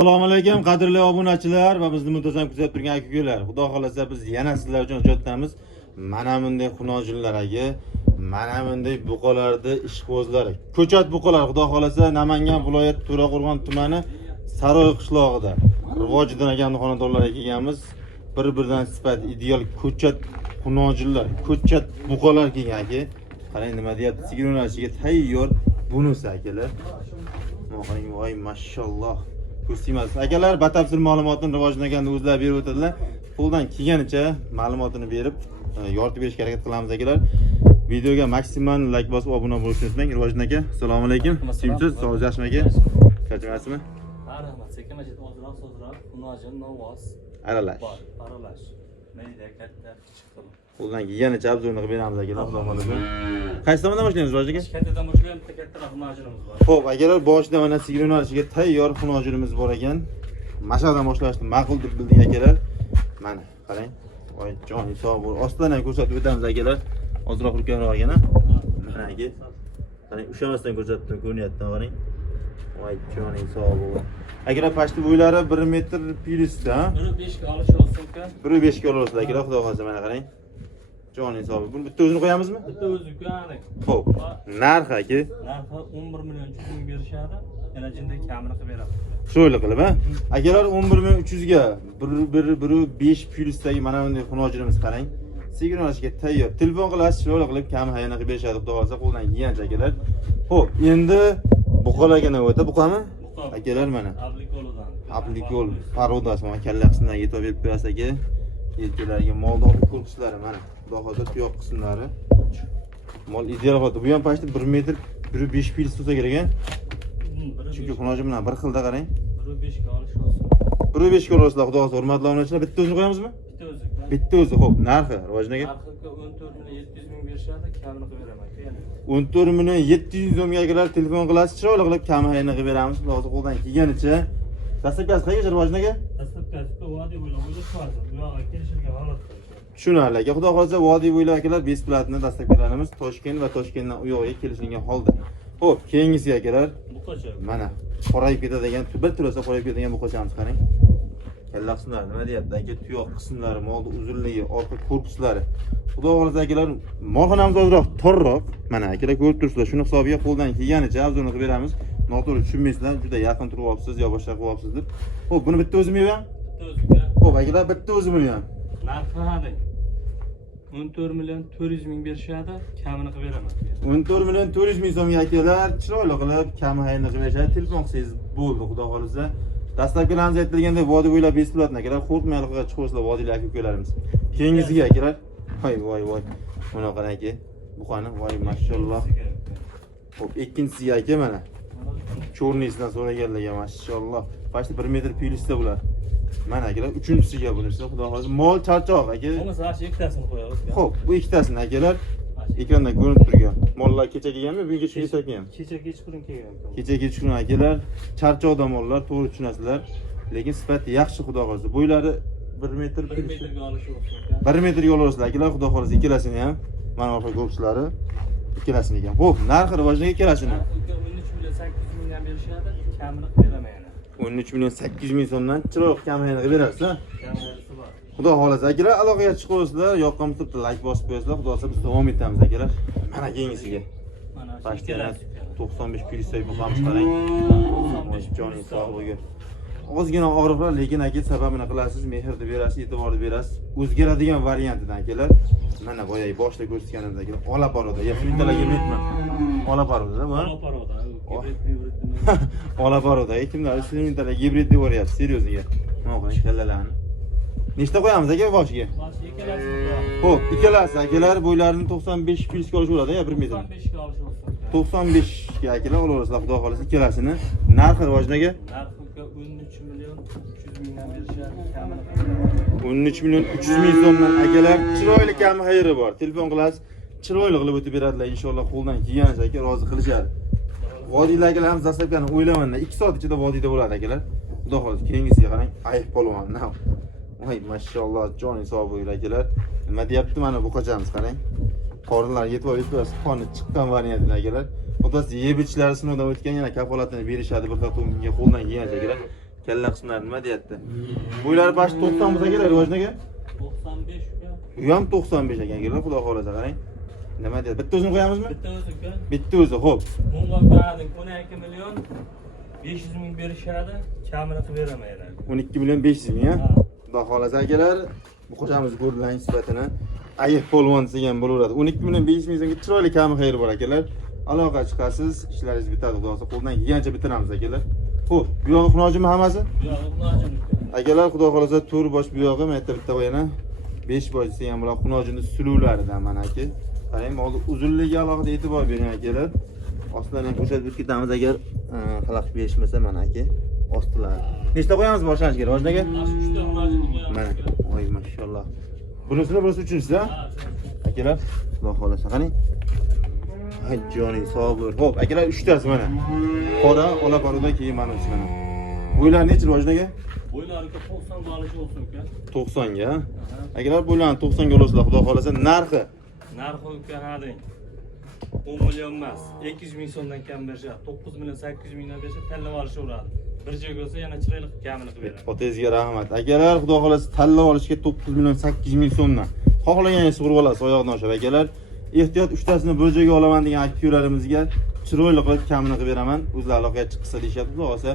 Assalomu alaykum qadrli obunachilar va bizni muntazam kuzatib turgan aka-ukalar. Xudo xolasa biz yana sizlar uchun ijodamiz. Mana bunday xunojinlarga, mana bunday buqalarda ishqibozlar. Ko'chat buqalar xudo xolasa Namangan viloyati To'raqo'rg'on tumani Saroy qishlog'ida rivojidan ekan xonadonlarga kelganmiz. Bir-biridan sifat ideal ko'chat xunojinlar, ko'chat buqalar kelgan aka. Qarang nima deyapti, sigir o'rnatishga tayyor bunisi akalar. Qarang, voy mashalloh. Ko'rsatamiz. Akalar batafsil ma'lumotni rivojlangan o'zlari berib o'tadilar. Qo'ldan kelganicha ma'lumotini berib, yoritib berishga harakat qilamiz akalar. Videoga maksimal like bosib obuna bo'lishni unutmang. Rivojlan aka, assalomu alaykum. Suyimsiz, sog'lik yaxshimi aka? Charchamasizmi? Rahmat, sekin-sekin ozroq, xunojin, novoz. Aralash. Aralash. Mayda, katta, kichik qilib. Qo'ldan kelganicha obzorni qilib beramiz akalar, xudo xolasa. Qaysi tomondan boshlaymiz, Rivoj aka? Kattadan boshlaymiz, katta xunojinimiz bor. Xo'p, akalar, boshida mana sigir yo'nalishiga tayyor xunojinimiz bor ekan. Mashaqdan boshlashni ma'qul deb bildik akalar. Mana, qarang. Voy, joning sog' bo'l. Ostidan ham ko'rsatib o'tamiz akalar. Ozroq ulkanroq ekan, mana aka. Qarang, ushamasdan ko'rsatdim, ko'rinyapti, qarang. Voy, joning sog' bo'l. Akalar, pashti bo'ylari 1 metr plyusda, ha? 1.5 ga olish olsin uka. 1.5 ga olasiz akalar, xudo xolasa mana qarang. Joning sog' bo'l. Buni bitta o'zini qo'yamizmi? Bitta o'zi uka. Xo'p. Narxi aka? Narxi 11 million 300 ming berishadi. Yana jinda kamini qilib beramiz. Sho'yli qilib, ha? Akalar 11.300 ga 1.5 plyusdagi mana bunday xunojinimiz qarang. Sigir olishga tayyor. Telefon qilasiz, sho'yli qilib kam hayana qilib berishadi, xudo xolasa qo'ldan kelgancha akalar. Xo'p, endi buqalarga nima o'ta? Buqami? Akalar mana. Ablikolidan. Ablikol parodasi mana kalla qismidan yetib berib qo'yasiz aka. Yelkalarga moldor korpuslari mana. Xudo xolasa tuyoq qismlari. Mol ideal holatda. Bu ham pashti 1 metr 1.5 plyus bo'lsa kerak, ha? Chunki xunojin bilan bir xilda qarang. 1.5 ga olish olsin. 1.5 ga olasizlar, xudo xolasa. Hurmatli obunachilar, bitta o'zini qo'yamizmi? Bitta o'zi uka. Bitta o'zi, xo'p. Narxi Rivojnaga? Narxi 14 million 700 ming berishadi, kamini qilib beraman aka. 14 million 700 so'mga akalar telefon qilasiz, chiroyli qilib kam hayana qilib beramiz. Xudo xolasa qo'ldan kelganicha. Dastlabkasi qayerga Rivojnaga? Dastlabkasi vodiy bo'ylab o'ylashmadi. Bu yoqqa kelishilgan holat. Tushunarli aka. Xudo xolasa vodiy bo'ylab akalar besplatni dastlabkilarimiz Toshkent va Toshkentdan u yoqqa kelishilgan holda. Xo'p, keyingisi akalar. Buqacha. Mana qorayib ketadigan, bir turasa qorayib ketadigan buqachamiz qarang. Kalla qismlari nima deyapti? Aka tuyoq qismlari, molni uzunligi, orqa korpuslari. Xudo xolasa akalar, molxonamiz ozroq torroq. Mana akalar ko'rib turibsizlar, shuni hisobiga qo'ldan kelganicha obzorni qilib beramiz. Noto'g'ri tushunmaysizlar, juda yaqin turib olibsiz yo boshqa qilib olibsiz deb. Xo'p, buni bitta o'zimi ham? Bitta o'zi. Xo'p, akalar, bitta o'zimi ham. Narxi hadi. 14 million 400 ming berishadi, kamini qilib beraman. 14 million 400 ming so'mga akalar, chiroyli qilib kam hayini qilib berishadi. Telefon qilsangiz bo'ldi, xudo xolasa. Dastlabkilarimiz aytilganda vodiy bo'ylab besplatni akalar, qo'rqmaylik qilib chiqibsizlar vodiylar aka-ukalarimiz. Keyingisiga akalar. Voy. Mana qarang aka. Buqani, voy mashalloh. Xo'p, ikkinchisiga aka mana. Cho'rnisidan so'raganlarga mashalloh. Pashti 1 metr plyusda bular. Mana akalar, uchinchisiga bunisi, xudo xolasa. Mol charchoq aka. Bo'lmasa ash ikkitasini qo'yamiz. Xo'p, bu ikkitasini akalar ekranda ko'rinib turgan. Mollar kecha kelganmi, bugun kechga kelgan? Kecha kechqurun kelgan. Kecha kechqurun akalar, charchoqda mollar, to'g'ri tushunasizlar. Lekin sifati yaxshi, xudo xolasa. Bo'ylari 1 metr 1 metrga olish olsin. 1 metrga olasizlar akalar, xudo xolasa. Ikkalasini ham mana orqa korpuslari ikkalasini ekan. Xo'p, narxi Rivojnaga ikkalasini 13 million 800 mingdan berishadi, kamini qilib beraman yana. 13 million 800 ming so'mdan chiroyli kamini qilib berasiz, ha? Kamisi bor. Xudo xolasa akalar, aloqaga chiqib qo'yasizlar, yoqqan turibdi, like bosib qo'yasizlar. Xudo xolasa biz davom etamiz akalar. Mana keyingisiga. Mana shu Pashti ikkalasi. 95 plyusdagi buqamiz qarang. 95 Joning sog'ligi. Ozgina og'riqlar, lekin aka sababini qilasiz, mehrni berasiz, e'tiborni berasiz. O'zgaradigan variantidan akalar. Mana boyagi boshda ko'rsatganimdek akalar, ola paroda, ya fintalarga metman. Ola paroda, bu. Ola paroda. Ola paroda, kimlar fintalar gibrid deb o'ryapti, seriyozniga. Mana qarang kallalarni. Nechta qo'yamiz aka boshiga? Boshi ikkalasi. Xo'p, ikkalasi akalar bo'ylarini 95 plyusga olish bo'ladi, ya 1 metr. 95 ga olish olsin. 95 ga akalar olaverasizlar, xudo xolasa ikkalasini. Narxi Rivojnaga? Narxi 13 million 300 mingdan berishadi, kamini qilib beraman. 13 million 300 ming so'mdan akalar, chiroyli kam xayri bor. Telefon qilasiz, chiroyli qilib o'tib beradilar, inshaalloh qo'ldan kelganicha aka rozi qilishadi. Vodiylarimiz dastlabkani o'ylamanlar, 2 soat ichida vodiyda bo'ladi akalar. Xudo xolasa, keyingisiga qarang, ayb polvon. Voy mashalloh, joning sog' bo'linglar akalar. Nima deyapti mana buqachamiz qarang. Qorinlar yetib qoni chiqqan variantlar akalar. Xudosi yeb ichlari sinovdan o'tgan, yana kafolatini berishadi bir qatımga qo'ldan kelgancha akalar. Kalla qismlari nima deyapti? Bo'ylari baş 90 bo'lsa kerak rivojnaga. 95 uka. Bu ham 95 ekan, kelar xudo xolasa qarang. Nima deyapti? Bitta o'zini qo'yamizmi? Bitta o'zi uka. Bitta o'zi, xo'p. Bunga ukaning 12 million 500 ming berishadi, kamini qilib beraman yana. 12 million 500 ming, ha? Ha. Xudo xolasa akalar, bu qo'shamiz ko'rgan sifatini ayiq polvon degan bo'laveradi. 12 million 500 ming so'mga chiroyli kami xayr bor akalar. Aloqa chiqasiz, ishlaringiz bitadi, xudo xolasa qo'ldan kelgancha bitiramiz akalar. Xo'p, bu yog'i xunojimi hammasi? Bu yog'i xunojim uka. Akalar, xudo xolasa 4 bosh bu yog'i, men bitta yana 5 bosh desa ham bular xunojini suluvlaridan mana aka. Qarang, hozir uzunligiga alohida e'tibor bering akalar. Ostidan ham ko'rsatib o'tib ketamiz agar xalaqit berishmasa mana aka. Ostilari. Nechta qo'yamiz boshlanish kerak, Rojnaga? 3 ta xunojim qo'yamiz. Mana, voy mashallah. Bunisi uchinchisi, ha? Akalar, xudo xolasa qarang. Hay joning sog' bo'l. Xo'p, akalar 3 tasi mana. Qora, ola paroda keyin mana shu mana. Bo'ylar necha Rojnaga? Bo'ylariga 90 balish olsun uka. 90 ga. Akalar bo'ylarni 90 ga olsizlar, xudo xolasa narxi. Narxi uka hading 10 million emas, 200 ming so'mdan kam berishadi. 9 million 800 mingdan bersa tanlab olishaveradi. Bir joyga olsa yana chiroyli kamini qilib beradi. Otangizga rahmat. Akalar, xudo xolasa tanlab olishga 9 million 800 ming so'mdan. Xohlaganingiz sug'urib olasiz oyoqdan oshib akalar. Ehtiyot 3 tasini bir joyga olaman degan aktyorlarimizga chiroyli qilib kamini qilib beraman. O'zlari aloqaga chiqsa deyapti, xudo xolasa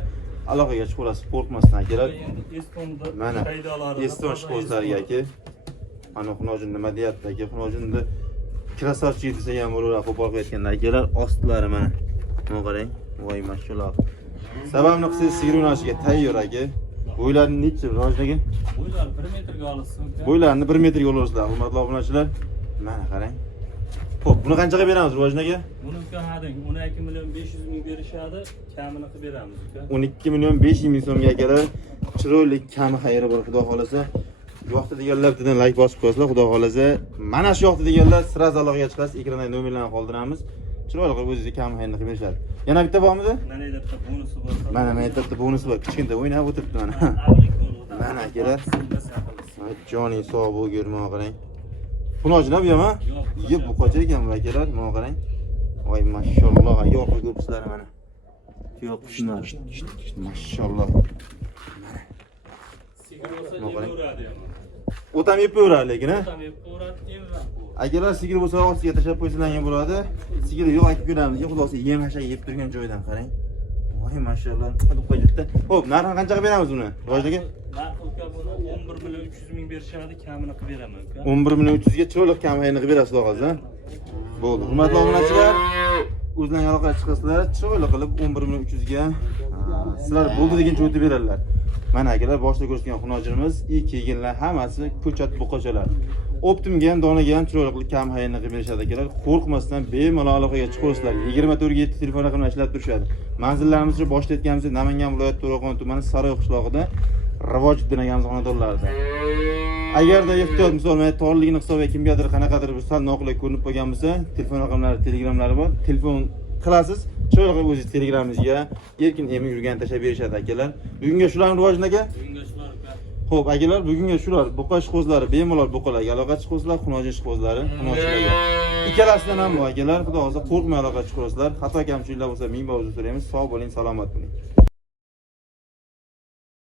aloqaga chiqaverasiz, qo'rqmasdan akalar. Mana Eston shkozlariga aka. Ana xunojin nima deyapti aka? Xunojinni krasavchik desa ham bo'laveradi, qo'pol qilayotganda akalar, ostlari mana. Mana qarang. Voy mashallah. Sababni qilsangiz sigir o'ynashiga tayyor aka. Bo'ylarini necha Rojnaga? Bo'ylari 1 metrga olasiz uka. Bo'ylarini 1 metrga olasizlar, hurmatli obunachilar. Mana qarang. Xo'p, buni qanchaga beramiz Rojnaga? Buni uka hading 12 million 500 ming berishadi, kamini qilib beramiz uka. 12 million 500 ming so'mga akalar. Chiroyli kami xayri bor, xudo xolasa. Yo'qdi deganlar bittadan like bosib qo'yasizlar, xudo xolasa. Mana shu yo'qdi deganlar sirasi aloqaga chiqasiz, ekranda nomerlarni qoldiramiz. Chiroyli qilib o'zingizga kami xayrini qilib berishadi. Yana bitta bormidi? Mana bu yerda bonusi bor. Mana bu yerda bonusi bor. Kichkinta o'ynab o'tiribdi mana. Mana akalar. Joning sog' bo'lgur, mana qarang. Xunojina bu ham, ha? Yeb bu qocha ekan bu akalar, mana qarang. Voy mashallah, yo'q ko'psizlar mana. Yo'q shunlar. Mashallah. Sigir olsa yeyveradi ham. O'tam yeb qo'yaveradi lekin, ha? O'tam yeb qo'yadi, yeyveradi. Agar sigir bo'lsa ostiga tashlab qo'ysalar ham bo'ladi. Sigir yo'q aytib beramiz. Xudo xolasa yem hashak yeb turgan joydan qarang. Voy mashallah. Hadi qo'ydi. Xo'p, narxini qanchaga beramiz buni? Rojnaga? Narxi uka buni 11 million 300 ming berishadi, kamini qilib beraman uka. 11 million 300 ga chiroyli kamini qilib berasiz og'az-a. Bo'ldi. Hurmatli obunachilar, o'zlaring aloqaga chiqasizlar, chiroyli qilib 11 million 300 ga sizlar bo'ldi degancha o'tib beradilar. Mana akalar, boshda ko'rsatgan xunojimiz, ilk kelganlar hammasi ko'chat buqachalar. Optimga ham, donaga ham chiroyli qilib kam hayini qilib berishadi akalar. Qo'rqmasdan bemalol aloqaga chiqaverasizlar. 24/7 telefon raqamini ishlab turishadi. Manzillarimiz boshda aytganimizdek Namangan viloyati To'raqon tumani Saroy qishlog'ida Rivojiddin akamiz xonadonlarida. Agarda ehtiyot misol men torligini hisobiga kimgadir qanaqadir bir sal noqulay ko'rinib qolgan bo'lsa, telefon raqamlari, telegramlari bor. Telefon qilasiz. Chiroyli qilib o'zingiz telegramingizga erkin emin yurgan tashlab berishadi akalar. Bugunga shularning rivojini aka? Bugunga shular uka. Xo'p, akalar, bugunga shular buqa ishqozlari bemalol buqalarga aloqa chiqasizlar, xunojin ishqozlari, xunojlarga. Ikkalasidan ham bu akalar, xudo xolasa qo'rqmay aloqa chiqasizlar. Xato kamchiliklar bo'lsa ming bor uzr so'raymiz. Sog' bo'ling, salomat bo'ling.